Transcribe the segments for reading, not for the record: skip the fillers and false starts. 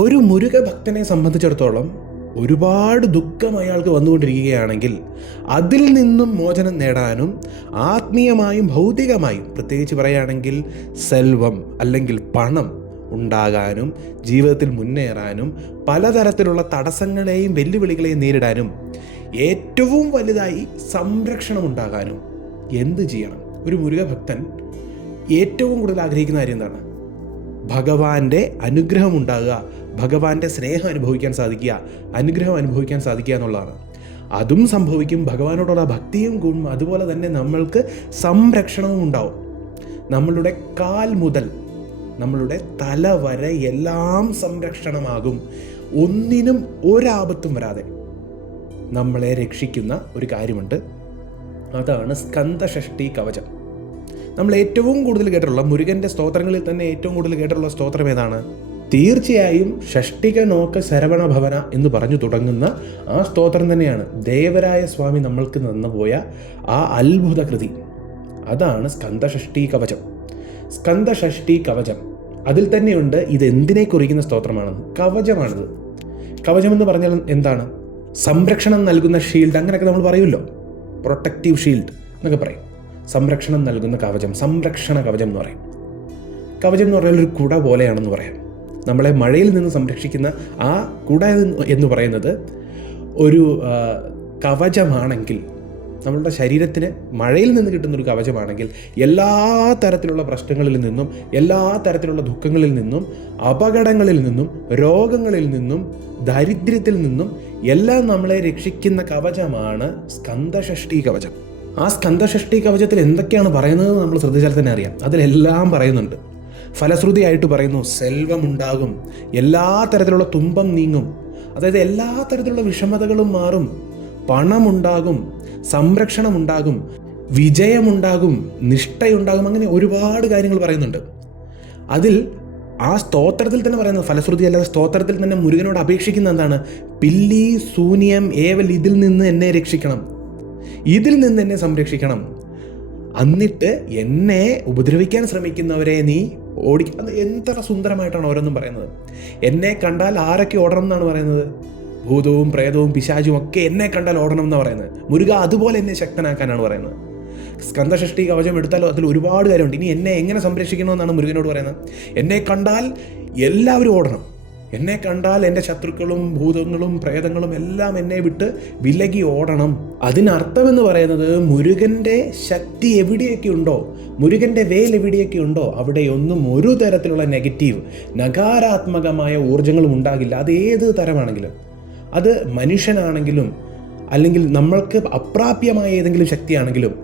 ഒരു മുരുക ഭക്തനെ സംബന്ധിച്ചിടത്തോളം ഒരുപാട് ദുഃഖം അയാൾക്ക് വന്നുകൊണ്ടിരിക്കുകയാണെങ്കിൽ അതിൽ നിന്നും മോചനം നേടാനും ആത്മീയമായും ഭൗതികമായും പ്രത്യേകിച്ച് പറയുകയാണെങ്കിൽ സെൽവം അല്ലെങ്കിൽ പണം ഉണ്ടാകാനും ജീവിതത്തിൽ മുന്നേറാനും പലതരത്തിലുള്ള തടസ്സങ്ങളെയും വെല്ലുവിളികളെയും നേരിടാനും ഏറ്റവും വലുതായി സംരക്ഷണം ഉണ്ടാകാനും എന്ത് ചെയ്യണം? ഒരു മുരുക ഭക്തൻ ഏറ്റവും കൂടുതൽ ആഗ്രഹിക്കുന്ന കാര്യം എന്താണ്? ഭഗവാന്റെ അനുഗ്രഹം ഉണ്ടാകുക, ഭഗവാന്റെ സ്നേഹം അനുഭവിക്കാൻ സാധിക്കുക, അനുഗ്രഹം അനുഭവിക്കാൻ സാധിക്കുക എന്നുള്ളതാണ്. അതും സംഭവിക്കും, ഭഗവാനോടുള്ള ഭക്തിയും കൂടും, അതുപോലെ തന്നെ നമ്മൾക്ക് സംരക്ഷണവും ഉണ്ടാവും. നമ്മളുടെ കാൽ മുതൽ നമ്മളുടെ തല വരെ എല്ലാം സംരക്ഷണമാകും. ഒന്നിനും ഒരാപത്തും വരാതെ നമ്മളെ രക്ഷിക്കുന്ന ഒരു കാര്യമുണ്ട്. അതാണ് സ്കന്ദഷഷ്ടി കവചം. നമ്മൾ ഏറ്റവും കൂടുതൽ കേട്ടിട്ടുള്ള മുരുകൻ്റെ സ്തോത്രങ്ങളിൽ തന്നെ ഏറ്റവും കൂടുതൽ കേട്ടിട്ടുള്ള സ്തോത്രം ഏതാണ്? തീർച്ചയായും ഷഷ്ടിക നോക്ക ശരവണ ഭവന എന്ന് പറഞ്ഞു തുടങ്ങുന്ന ആ സ്തോത്രം തന്നെയാണ്. ദേവരായ സ്വാമി നമ്മൾക്ക് തന്നുപോയ ആ അത്ഭുത കൃതി. അതാണ് സ്കന്ദഷഷ്ടി കവചം. സ്കന്ദഷഷ്ടി കവചം അതിൽ തന്നെയുണ്ട് ഇത് എന്തിനെ കുറിക്കുന്ന സ്തോത്രമാണെന്ന്. കവചമാണിത്. കവചം എന്ന് പറഞ്ഞാൽ എന്താണ്? സംരക്ഷണം നൽകുന്ന ഷീൽഡ്, അങ്ങനെയൊക്കെ നമ്മൾ പറയുമല്ലോ. പ്രൊട്ടക്റ്റീവ് ഷീൽഡ് എന്നൊക്കെ പറയും. സംരക്ഷണം നൽകുന്ന കവചം, സംരക്ഷണ കവചം എന്ന് പറയും. കവചം എന്ന് പറഞ്ഞാൽ ഒരു കുട പോലെയാണെന്ന് പറയാം. നമ്മളെ മഴയിൽ നിന്ന് സംരക്ഷിക്കുന്ന ആ കുട എന്ന് പറയുന്നത് ഒരു കവചമാണെങ്കിൽ, നമ്മളുടെ ശരീരത്തിന് മഴയിൽ നിന്ന് കിട്ടുന്നൊരു കവചമാണെങ്കിൽ എല്ലാ തരത്തിലുള്ള പ്രശ്നങ്ങളിൽ നിന്നും, എല്ലാ തരത്തിലുള്ള ദുഃഖങ്ങളിൽ നിന്നും, അപകടങ്ങളിൽ നിന്നും, രോഗങ്ങളിൽ നിന്നും, ദാരിദ്ര്യത്തിൽ നിന്നും എല്ലാം നമ്മളെ രക്ഷിക്കുന്ന കവചമാണ് സ്കന്ദഷഷ്ടി കവചം. ആ സ്കന്ദഷഷ്ടി കവചത്തിൽ എന്തൊക്കെയാണ് പറയുന്നത് നമ്മൾ ശ്രദ്ധിച്ചാൽ തന്നെ അറിയാം. അതിലെല്ലാം പറയുന്നുണ്ട്. ഫലശ്രുതിയായിട്ട് പറയുന്നു, സെൽവമുണ്ടാകും, എല്ലാ തരത്തിലുള്ള തുമ്പം നീങ്ങും, അതായത് എല്ലാ തരത്തിലുള്ള വിഷമതകളും മാറും, പണമുണ്ടാകും, സംരക്ഷണമുണ്ടാകും, വിജയമുണ്ടാകും, നിഷ്ഠയുണ്ടാകും, അങ്ങനെ ഒരുപാട് കാര്യങ്ങൾ പറയുന്നുണ്ട്. അതിൽ ആ സ്തോത്രത്തിൽ തന്നെ പറയുന്നത്, ഫലശ്രുതി അല്ലാതെ സ്തോത്രത്തിൽ തന്നെ മുരുകനോട് അപേക്ഷിക്കുന്ന എന്താണ്? പില്ലി ശൂന്യം ഏവൽ, ഇതിൽ നിന്ന് എന്നെ രക്ഷിക്കണം, ഇതിൽ നിന്ന് എന്നെ സംരക്ഷിക്കണം, എന്നിട്ട് എന്നെ ഉപദ്രവിക്കാൻ ശ്രമിക്കുന്നവരെ നീ ഓടിക്കുക. എത്ര സുന്ദരമായിട്ടാണ് ഓരോന്നും പറയുന്നത്. എന്നെ കണ്ടാൽ ആരൊക്കെ ഓടണം എന്നാണ് പറയുന്നത്? ഭൂതവും പ്രേതവും പിശാചും ഒക്കെ എന്നെ കണ്ടാൽ ഓടണം എന്നാണ് പറയുന്നത്. മുരുക അതുപോലെ എന്നെ ശക്തനാക്കാനാണ് പറയുന്നത്. സ്കന്ദഷഷ്ടി കവചം എടുത്താലോ അതിൽ ഒരുപാട് കാര്യമുണ്ട്. ഇനി എന്നെ എങ്ങനെ സംരക്ഷിക്കണമെന്നാണ് മുരുകനോട് പറയുന്നത്. എന്നെ കണ്ടാൽ എല്ലാവരും ഓടണം, എന്നെ കണ്ടാൽ എൻ്റെ ശത്രുക്കളും ഭൂതങ്ങളും പ്രേതങ്ങളും എല്ലാം എന്നെ വിട്ട് വിലകി ഓടണം. അതിനർത്ഥമെന്ന് പറയുന്നത് മുരുകൻ്റെ ശക്തി എവിടെയൊക്കെ ഉണ്ടോ, മുരുകൻ്റെ വേൽ എവിടെയൊക്കെ ഉണ്ടോ അവിടെയൊന്നും ഒരു തരത്തിലുള്ള നെഗറ്റീവ് നകാരാത്മകമായ ഊർജ്ജങ്ങളും ഉണ്ടാകില്ല. അത് ഏത് തരമാണെങ്കിലും, അത് മനുഷ്യനാണെങ്കിലും അല്ലെങ്കിൽ നമ്മൾക്ക് അപ്രാപ്യമായ ഏതെങ്കിലും ശക്തിയാണെങ്കിലും,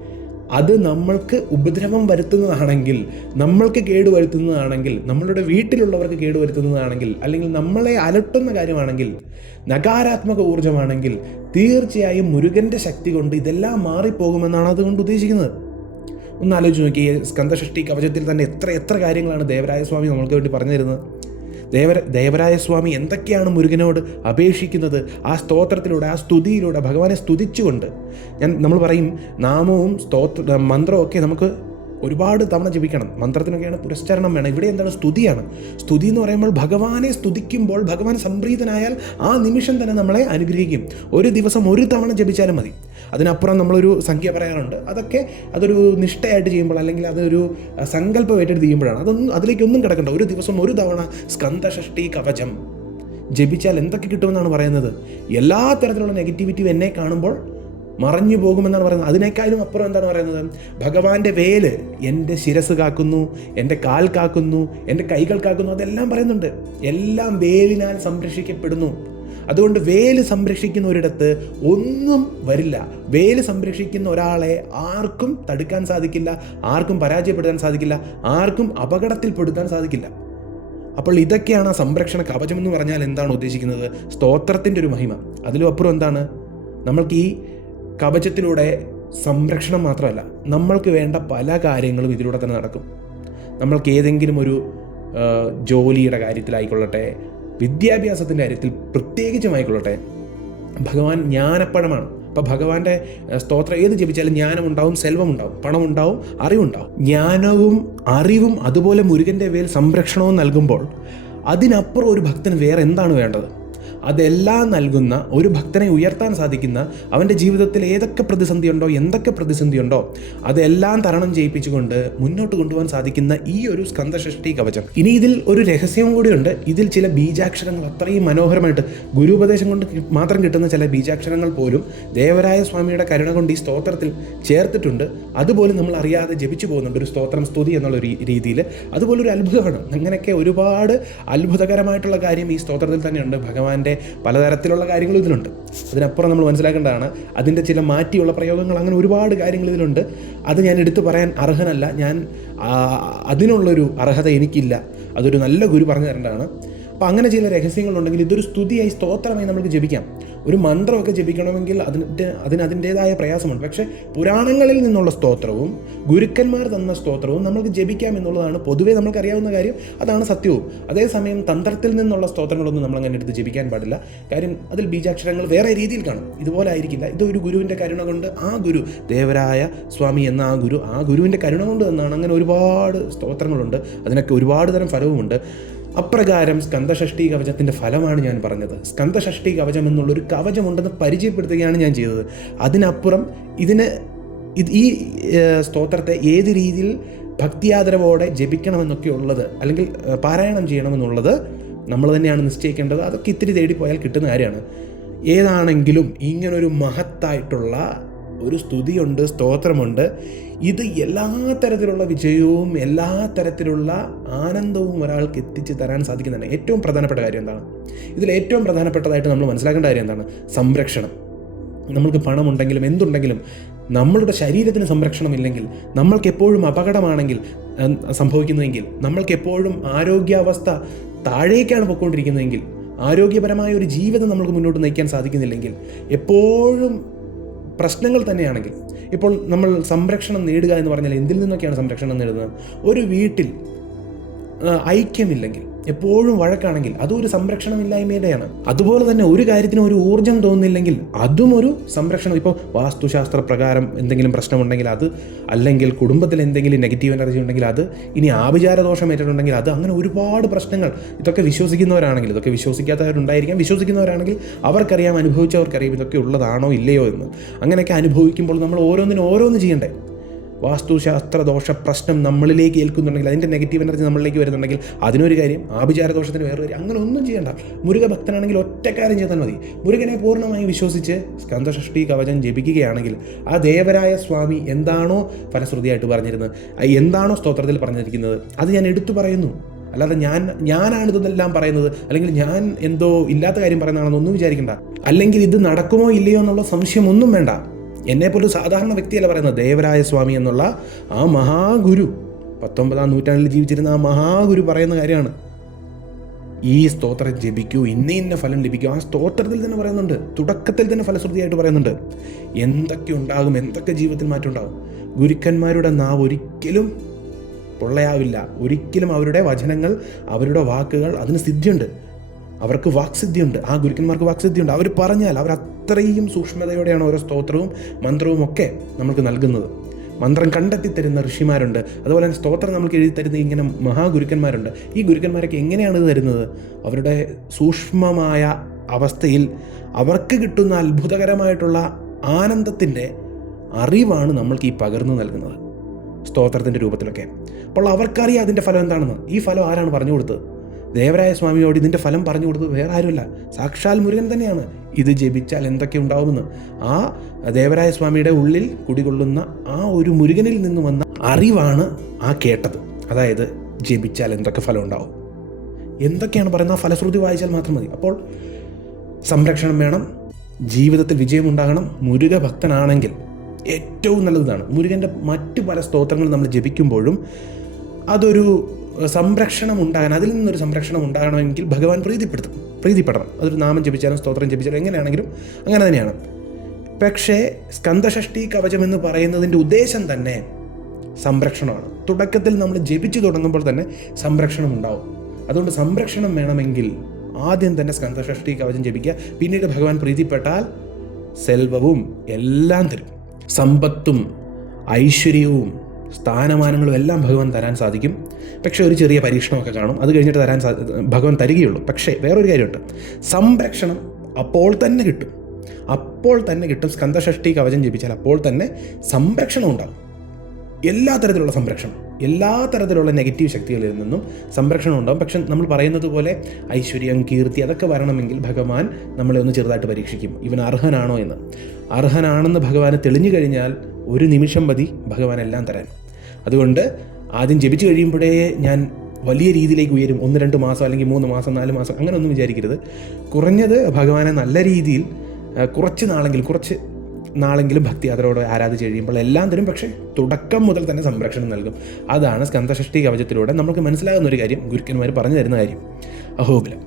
അത് നമ്മൾക്ക് ഉപദ്രവം വരുത്തുന്നതാണെങ്കിൽ, നമ്മൾക്ക് കേടുവരുത്തുന്നതാണെങ്കിൽ, നമ്മളുടെ വീട്ടിലുള്ളവർക്ക് കേടുവരുത്തുന്നതാണെങ്കിൽ, അല്ലെങ്കിൽ നമ്മളെ അലട്ടുന്ന കാര്യമാണെങ്കിൽ, നകാരാത്മക ഊർജ്ജമാണെങ്കിൽ, തീർച്ചയായും മുരുകൻ്റെ ശക്തി കൊണ്ട് ഇതെല്ലാം മാറിപ്പോകുമെന്നാണ് അതുകൊണ്ട് ഉദ്ദേശിക്കുന്നത്. ഒന്ന് ആലോചിച്ച് നോക്കി, സ്കന്ദഷഷ്ടി കവചത്തിൽ തന്നെ എത്ര കാര്യങ്ങളാണ് ദേവരായ സ്വാമി നമ്മൾക്ക് വേണ്ടി പറഞ്ഞു തരുന്നത്. ദേവരായ സ്വാമി എന്തൊക്കെയാണ് മുരുകനോട് അപേക്ഷിക്കുന്നത്? ആ സ്തോത്രത്തിലൂടെ, ആ സ്തുതിയിലൂടെ, ഭഗവാനെ സ്തുതിച്ചുകൊണ്ട്. നമ്മൾ പറയും നാമവും മന്ത്രവും ഒക്കെ നമുക്ക് ഒരുപാട് തവണ ജപിക്കണം. മന്ത്രത്തിനൊക്കെയാണ് പുരസ്ചരണം വേണം. ഇവിടെ എന്താണ്? സ്തുതിയാണ്. സ്തുതി എന്ന് പറയുമ്പോൾ ഭഗവാനെ സ്തുതിക്കുമ്പോൾ ഭഗവാൻ സംപ്രീതനായാൽ ആ നിമിഷം തന്നെ നമ്മളെ അനുഗ്രഹിക്കും. ഒരു ദിവസം ഒരു തവണ ജപിച്ചാലും മതി. അതിനപ്പുറം നമ്മളൊരു സംഖ്യ പറയാറുണ്ട്. അതൊരു നിഷ്ഠയായിട്ട് ചെയ്യുമ്പോൾ, അല്ലെങ്കിൽ അതൊരു സങ്കല്പമായിട്ട് ചെയ്യുമ്പോഴാണ്. അതിലേക്കൊന്നും കിടക്കണ്ട. ഒരു ദിവസം ഒരു തവണ സ്കന്ദഷഷ്ടി കവചം ജപിച്ചാൽ എന്തൊക്കെ കിട്ടുമെന്നാണ് പറയുന്നത്? എല്ലാ തരത്തിലുള്ള നെഗറ്റിവിറ്റി എന്നെ കാണുമ്പോൾ മറഞ്ഞു പോകുമെന്നാണ് പറയുന്നത്. അതിനേക്കാളും അപ്പുറം എന്താണ് പറയുന്നത്? ഭഗവാന്റെ വേല് എൻ്റെ ശിരസ് കാക്കുന്നു, എൻ്റെ കാൽ കാക്കുന്നു, എൻ്റെ കൈകൾ കാക്കുന്നു, അതെല്ലാം പറയുന്നുണ്ട്. എല്ലാം വേലിനാൽ സംരക്ഷിക്കപ്പെടുന്നു. അതുകൊണ്ട് വേല് സംരക്ഷിക്കുന്ന ഒരിടത്ത് ഒന്നും വരില്ല. വേല് സംരക്ഷിക്കുന്ന ഒരാളെ ആർക്കും തടുക്കാൻ സാധിക്കില്ല, ആർക്കും പരാജയപ്പെടുത്താൻ സാധിക്കില്ല, ആർക്കും അപകടത്തിൽപ്പെടുത്താൻ സാധിക്കില്ല. അപ്പോൾ ഇതൊക്കെയാണ് സംരക്ഷണ കവചം എന്ന് പറഞ്ഞാൽ എന്താണ് ഉദ്ദേശിക്കുന്നത്? സ്തോത്രത്തിൻ്റെ ഒരു മഹിമ. അതിലും അപ്പുറം എന്താണ്? നമ്മൾക്ക് ഈ കവചത്തിലൂടെ സംരക്ഷണം മാത്രമല്ല, നമ്മൾക്ക് വേണ്ട പല കാര്യങ്ങളും ഇതിലൂടെ തന്നെ നടക്കും. നമ്മൾക്ക് ഏതെങ്കിലും ഒരു ജോലിയുടെ കാര്യത്തിലായിക്കൊള്ളട്ടെ, വിദ്യാഭ്യാസത്തിൻ്റെ കാര്യത്തിൽ പ്രത്യേകിച്ചുമായിക്കൊള്ളട്ടെ, ഭഗവാൻ ജ്ഞാനപ്പഴമാണ്. അപ്പോൾ ഭഗവാന്റെ സ്തോത്രം ഏത് ജപിച്ചാലും ജ്ഞാനമുണ്ടാവും, സെൽവമുണ്ടാവും, പണമുണ്ടാവും, അറിവുണ്ടാവും. ജ്ഞാനവും അറിവും അതുപോലെ മുരുകൻ്റെ വേൽ സംരക്ഷണവും നൽകുമ്പോൾ അതിനപ്പുറം ഒരു ഭക്തന് വേറെ എന്താണ് വേണ്ടത്? അതെല്ലാം നൽകുന്ന ഒരു ഭക്തനെ ഉയർത്താൻ സാധിക്കുന്ന, അവൻ്റെ ജീവിതത്തിൽ ഏതൊക്കെ പ്രതിസന്ധിയുണ്ടോ, എന്തൊക്കെ പ്രതിസന്ധിയുണ്ടോ അതെല്ലാം തരണം ചെയ്യിപ്പിച്ചുകൊണ്ട് മുന്നോട്ട് കൊണ്ടുപോകാൻ സാധിക്കുന്ന ഈ ഒരു സ്കന്ദഷഷ്ഠി കവചം. ഇനി ഇതിൽ ഒരു രഹസ്യവും കൂടിയുണ്ട്. ഇതിൽ ചില ബീജാക്ഷരങ്ങൾ അത്രയും മനോഹരമായിട്ട് ഗുരുപദേശം കൊണ്ട് മാത്രം കിട്ടുന്ന ചില ബീജാക്ഷരങ്ങൾ പോലും ദേവരായ സ്വാമിയുടെ കരുണ കൊണ്ട് ഈ സ്തോത്രത്തിൽ ചേർത്തിട്ടുണ്ട്. അതുപോലും നമ്മൾ അറിയാതെ ജപിച്ചു പോകുന്നുണ്ട്, ഒരു സ്തോത്രം സ്തുതി എന്നുള്ള രീതിയിൽ. അതുപോലെ ഒരു അത്ഭുതമാണ്. അങ്ങനെയൊക്കെ ഒരുപാട് അത്ഭുതകരമായിട്ടുള്ള കാര്യം ഈ സ്തോത്രത്തിൽ തന്നെയുണ്ട്. ഭഗവാന്റെ പലതരത്തിലുള്ള കാര്യങ്ങൾ ഇതിലുണ്ട്. അതിനപ്പുറം നമ്മൾ മനസ്സിലാക്കേണ്ടതാണ് അതിൻ്റെ ചില മാറ്റിയുള്ള പ്രയോഗങ്ങൾ, അങ്ങനെ ഒരുപാട് കാര്യങ്ങൾ ഇതിലുണ്ട്. അത് ഞാൻ എടുത്തു പറയാൻ അർഹനല്ല. അതിനുള്ളൊരു അർഹത എനിക്കില്ല. അതൊരു നല്ല ഗുരു പറഞ്ഞു തരേണ്ടതാണ്. അപ്പോൾ അങ്ങനെ ചില രഹസ്യങ്ങളുണ്ടെങ്കിൽ ഇതൊരു സ്തുതിയായി, സ്തോത്രമായി നമുക്ക് ജപിക്കാം. ഒരു മന്ത്രമൊക്കെ ജപിക്കണമെങ്കിൽ അതിൻ്റേതായ പ്രയാസമുണ്ട്. പക്ഷേ പുരാണങ്ങളിൽ നിന്നുള്ള സ്തോത്രവും ഗുരുക്കന്മാർ തന്ന സ്തോത്രവും നമുക്ക് ജപിക്കാം എന്നുള്ളതാണ് പൊതുവേ നമുക്കറിയാവുന്ന കാര്യം. അതാണ് സത്യവും. അതേസമയം തന്ത്രത്തിൽ നിന്നുള്ള സ്തോത്രങ്ങളൊന്നും നമ്മളങ്ങനെ എടുത്ത് ജപിക്കാൻ പാടില്ല. കാര്യം അതിൽ ബീജാക്ഷരങ്ങൾ വേറെ രീതിയിൽ കാണും, ഇതുപോലെ ആയിരിക്കില്ല. ഇതൊരു ഗുരുവിൻ്റെ കരുണ കൊണ്ട്, ആ ഗുരു ദേവരായ സ്വാമി എന്ന ആ ഗുരുവിൻ്റെ കരുണ കൊണ്ട് തന്നാണ്. അങ്ങനെ ഒരുപാട് സ്തോത്രങ്ങളുണ്ട്, അതിനൊക്കെ ഒരുപാട് തരം ഫലവുമുണ്ട്. അപ്രകാരം സ്കന്ദഷഷ്ഠി കവചത്തിൻ്റെ ഫലമാണ് ഞാൻ പറഞ്ഞത്. സ്കന്ദഷഷ്ഠി കവചം എന്നുള്ളൊരു കവചമുണ്ടെന്ന് പരിചയപ്പെടുത്തുകയാണ് ഞാൻ ചെയ്തത്. അതിനപ്പുറം ഈ സ്തോത്രത്തെ ഏത് രീതിയിൽ ഭക്തിയാദരവോടെ ജപിക്കണമെന്നൊക്കെ ഉള്ളത്, അല്ലെങ്കിൽ പാരായണം ചെയ്യണമെന്നുള്ളത് നമ്മൾ തന്നെയാണ് നിശ്ചയിക്കേണ്ടത്. അതൊക്കെ ഇത്തിരി തേടിപ്പോയാൽ കിട്ടുന്ന കാര്യമാണ്. ഏതാണെങ്കിലും ഇങ്ങനൊരു മഹത്തായിട്ടുള്ള ഒരു സ്തുതിയുണ്ട്, സ്തോത്രമുണ്ട്. ഇത് എല്ലാ തരത്തിലുള്ള വിജയവും എല്ലാ തരത്തിലുള്ള ആനന്ദവും ഒരാൾക്ക് എത്തിച്ച് തരാൻ സാധിക്കുന്നതാണ്. ഏറ്റവും പ്രധാനപ്പെട്ട കാര്യം എന്താണ്? ഇതിൽ ഏറ്റവും പ്രധാനപ്പെട്ടതായിട്ട് നമ്മൾ മനസ്സിലാക്കേണ്ട കാര്യം എന്താണ്? സംരക്ഷണം. നമ്മൾക്ക് പണമുണ്ടെങ്കിലും എന്തുണ്ടെങ്കിലും നമ്മളുടെ ശരീരത്തിന് സംരക്ഷണമില്ലെങ്കിൽ, നമ്മൾക്കെപ്പോഴും അപകടമാണെങ്കിൽ സംഭവിക്കുന്നതെങ്കിൽ, നമ്മൾക്കെപ്പോഴും ആരോഗ്യാവസ്ഥ താഴേക്കാണ് പോയിക്കൊണ്ടിരിക്കുന്നതെങ്കിൽ, ആരോഗ്യപരമായ ഒരു ജീവിതം നമ്മൾക്ക് മുന്നോട്ട് നയിക്കാൻ സാധിക്കുന്നില്ലെങ്കിൽ, എപ്പോഴും പ്രശ്നങ്ങൾ തന്നെയാണെങ്കിൽ, ഇപ്പോൾ നമ്മൾ സംരക്ഷണം നേടുക എന്ന് പറഞ്ഞാൽ എന്തിൽ നിന്നൊക്കെയാണ് സംരക്ഷണം നേടുന്നത്? ഒരു വീട്ടിൽ ഐക്യമില്ലെങ്കിൽ, എപ്പോഴും വഴക്കാണെങ്കിൽ അതും ഒരു സംരക്ഷണമില്ലായ്മയുടെയാണ്. അതുപോലെ തന്നെ ഒരു കാര്യത്തിന് ഒരു ഊർജ്ജം തോന്നുന്നില്ലെങ്കിൽ അതും ഒരു സംരക്ഷണം. ഇപ്പോൾ വാസ്തുശാസ്ത്ര പ്രകാരം എന്തെങ്കിലും പ്രശ്നമുണ്ടെങ്കിൽ അത്, അല്ലെങ്കിൽ കുടുംബത്തിൽ എന്തെങ്കിലും നെഗറ്റീവ് എനർജി ഉണ്ടെങ്കിൽ അത്, ഇനി ആഭിചാരദോഷം ഏറ്റിട്ടുണ്ടെങ്കിൽ അത്, അങ്ങനെ ഒരുപാട് പ്രശ്നങ്ങൾ. ഇതൊക്കെ വിശ്വസിക്കുന്നവരാണെങ്കിൽ, ഇതൊക്കെ വിശ്വസിക്കാത്തവരുണ്ടായിരിക്കാം, വിശ്വസിക്കുന്നവരാണെങ്കിൽ അവർക്കറിയാം, അനുഭവിച്ചവർക്കറിയാം ഇതൊക്കെ ഉള്ളതാണോ ഇല്ലയോ എന്ന്. അങ്ങനെയൊക്കെ അനുഭവിക്കുമ്പോൾ നമ്മൾ ഓരോന്ന് ചെയ്യണ്ടേ? വാസ്തുശാസ്ത്ര ദോഷ പ്രശ്നം നമ്മളിലേക്ക് ഏൽക്കുന്നുണ്ടെങ്കിൽ, അതിൻ്റെ നെഗറ്റീവ് എനർജി നമ്മളിലേക്ക് വരുന്നുണ്ടെങ്കിൽ അതിനൊരു കാര്യം, ആഭിചാരദോഷത്തിന് വേറൊരു കാര്യം. അങ്ങനെ ഒന്നും ചെയ്യണ്ട. മുരുക ഭക്തനാണെങ്കിൽ ഒറ്റക്കാര്യം ചെയ്താൽ മതി. മുരുകനെ പൂർണ്ണമായി വിശ്വസിച്ച് സ്കന്ദഷഷ്ഠി കവചം ജപിക്കുകയാണെങ്കിൽ ആ ദേവരായ സ്വാമി എന്താണോ ഫലശ്രുതിയായിട്ട് പറഞ്ഞിരുന്നത്, എന്താണോ സ്തോത്രത്തിൽ പറഞ്ഞിരിക്കുന്നത്, അത് ഞാൻ എടുത്തു പറയുന്നു. അല്ലാതെ ഞാനാണിതെല്ലാം പറയുന്നത്, അല്ലെങ്കിൽ ഞാൻ എന്തോ ഇല്ലാത്ത കാര്യം പറയുന്നതാണെന്നൊന്നും വിചാരിക്കണ്ട. അല്ലെങ്കിൽ ഇത് നടക്കുമോ ഇല്ലയോ എന്നുള്ള സംശയം ഒന്നും വേണ്ട. എന്നെപ്പോലൊരു സാധാരണ വ്യക്തിയല്ല പറയുന്നത്. ദേവരായ സ്വാമി എന്നുള്ള ആ മഹാഗുരു, 19-ാം നൂറ്റാണ്ടിൽ ജീവിച്ചിരുന്ന ആ മഹാഗുരു പറയുന്ന കാര്യമാണ്. ഈ സ്തോത്രം ജപിക്കൂ, ഇന്ന ഫലം ലഭിക്കും. ആ സ്തോത്രത്തിൽ തന്നെ പറയുന്നുണ്ട്, തുടക്കത്തിൽ തന്നെ ഫലശ്രുതിയായിട്ട് പറയുന്നുണ്ട് എന്തൊക്കെ ഉണ്ടാകും, എന്തൊക്കെ ജീവിതത്തിൽ മാറ്റം ഉണ്ടാകും. ഗുരുക്കന്മാരുടെ നാവ് ഒരിക്കലും പൊള്ളയാവില്ല. ഒരിക്കലും അവരുടെ വചനങ്ങൾ, അവരുടെ വാക്കുകൾ, അതിന് സിദ്ധിയുണ്ട്. അവർക്ക് വാക്സിദ്ധിയുണ്ട്. ആ ഗുരുക്കന്മാർക്ക് വാക്സിദ്ധിയുണ്ട്. അവർ പറഞ്ഞാൽ അവർ അത്രയും സൂക്ഷ്മതയോടെയാണ് ഓരോ സ്തോത്രവും മന്ത്രവും ഒക്കെ നമുക്ക് നൽകുന്നത്. മന്ത്രം കണ്ടെത്തി തരുന്ന ഋഷിമാരുണ്ട്. അതുപോലെ തന്നെ സ്തോത്രം നമുക്ക് എഴുതി തരുന്ന ഇങ്ങനെ മഹാഗുരുക്കന്മാരുണ്ട്. ഈ ഗുരുക്കന്മാരൊക്കെ എങ്ങനെയാണ് ഇത് തരുന്നത്? അവരുടെ സൂക്ഷ്മമായ അവസ്ഥയിൽ അവർക്ക് കിട്ടുന്ന അത്ഭുതകരമായിട്ടുള്ള ആനന്ദത്തിൻ്റെ അറിവാണ് നമ്മൾക്ക് ഈ പകർന്നു നൽകുന്നത്, സ്തോത്രത്തിൻ്റെ രൂപത്തിലൊക്കെ. അപ്പോൾ അവർക്കറിയാം അതിൻ്റെ ഫലം എന്താണെന്ന്. ഈ ഫലം ആരാണ് പറഞ്ഞു കൊടുത്തത്? ദേവരായ സ്വാമിയോട് ഇതിൻ്റെ ഫലം പറഞ്ഞു കൊടുത്തത് വേറെ ആരുമല്ല, സാക്ഷാൽ മുരുകൻ തന്നെയാണ്. ഇത് ജപിച്ചാൽ എന്തൊക്കെ ഉണ്ടാവുമെന്ന് ആ ദേവരായ സ്വാമിയുടെ ഉള്ളിൽ കുടികൊള്ളുന്ന ആ ഒരു മുരുകനിൽ നിന്ന് വന്ന അറിവാണ് ആ കേട്ടത്. അതായത് ജപിച്ചാൽ എന്തൊക്കെ ഫലം ഉണ്ടാവും, എന്തൊക്കെയാണ് പറയുന്നത്, ആ ഫലശ്രുതി വായിച്ചാൽ മാത്രം മതി. അപ്പോൾ സംരക്ഷണം വേണം, ജീവിതത്തിൽ വിജയമുണ്ടാകണം. മുരുക ഭക്തനാണെങ്കിൽ ഏറ്റവും നല്ലതാണ്. മുരുകൻ്റെ മറ്റു പല സ്തോത്രങ്ങൾ നമ്മൾ ജപിക്കുമ്പോഴും സംരക്ഷണം ഉണ്ടാകാൻ, അതിൽ നിന്നൊരു സംരക്ഷണം ഉണ്ടാകണമെങ്കിൽ ഭഗവാൻ പ്രീതിപ്പെടണം. അതൊരു നാമം ജപിച്ചാലും സ്തോത്രം ജപിച്ചാലും എങ്ങനെയാണെങ്കിലും അങ്ങനെ തന്നെയാണ്. പക്ഷേ സ്കന്ദഷഷ്ഠി കവചം എന്ന് പറയുന്നതിൻ്റെ ഉദ്ദേശം തന്നെ സംരക്ഷണമാണ്. തുടക്കത്തിൽ നമ്മൾ ജപിച്ചു തുടങ്ങുമ്പോൾ തന്നെ സംരക്ഷണം ഉണ്ടാവും. അതുകൊണ്ട് സംരക്ഷണം വേണമെങ്കിൽ ആദ്യം തന്നെ സ്കന്ദഷഷ്ഠി കവചം ജപിക്കുക. പിന്നീട് ഭഗവാൻ പ്രീതിപ്പെട്ടാൽ സെൽവവും എല്ലാം തരും. സമ്പത്തും ഐശ്വര്യവും സ്ഥാനമാനങ്ങളും എല്ലാം ഭഗവാൻ തരാൻ സാധിക്കും. പക്ഷേ ഒരു ചെറിയ പരീക്ഷണമൊക്കെ കാണും, അത് കഴിഞ്ഞിട്ട് ഭഗവാൻ തരികയുള്ളൂ. പക്ഷേ വേറൊരു കാര്യമുണ്ട്, സംരക്ഷണം അപ്പോൾ തന്നെ കിട്ടും. സ്കന്ദഷഷ്ഠി കവചം ജപിച്ചാൽ അപ്പോൾ തന്നെ സംരക്ഷണം ഉണ്ടാകും. എല്ലാ തരത്തിലുള്ള സംരക്ഷണം, എല്ലാ തരത്തിലുള്ള നെഗറ്റീവ് ശക്തികളിൽ നിന്നും സംരക്ഷണം ഉണ്ടാകും. പക്ഷെ നമ്മൾ പറയുന്നത് പോലെ ഐശ്വര്യം, കീർത്തി അതൊക്കെ വരണമെങ്കിൽ ഭഗവാൻ നമ്മളെ ഒന്ന് ചെറുതായിട്ട് പരീക്ഷിക്കും. ഇവൻ അർഹനാണോ എന്ന്. അർഹനാണെന്ന് ഭഗവാന് തെളിഞ്ഞു കഴിഞ്ഞാൽ ഒരു നിമിഷം മതി ഭഗവാൻ എല്ലാം തരാൻ. അതുകൊണ്ട് ആദ്യം ജപിച്ച് കഴിയുമ്പോഴേ ഞാൻ വലിയ രീതിയിലേക്ക് ഉയരും, 1-2 മാസം അല്ലെങ്കിൽ 3 മാസം 4 മാസം അങ്ങനെ ഒന്നും വിചാരിക്കരുത്. കുറഞ്ഞത് ഭഗവാനെ നല്ല രീതിയിൽ കുറച്ച് നാളെങ്കിലും ഭക്തി അതോടെ ആരാധിച്ച് കഴിയുമ്പോൾ എല്ലാം തരും. പക്ഷേ തുടക്കം മുതൽ തന്നെ സംരക്ഷണം നൽകും. അതാണ് സ്കന്ദഷഷ്ഠി കവചത്തിലൂടെ നമുക്ക് മനസ്സിലാകുന്ന ഒരു കാര്യം, ഗുരുക്കന്മാർ പറഞ്ഞു തരുന്ന കാര്യം. അഹോബിലം.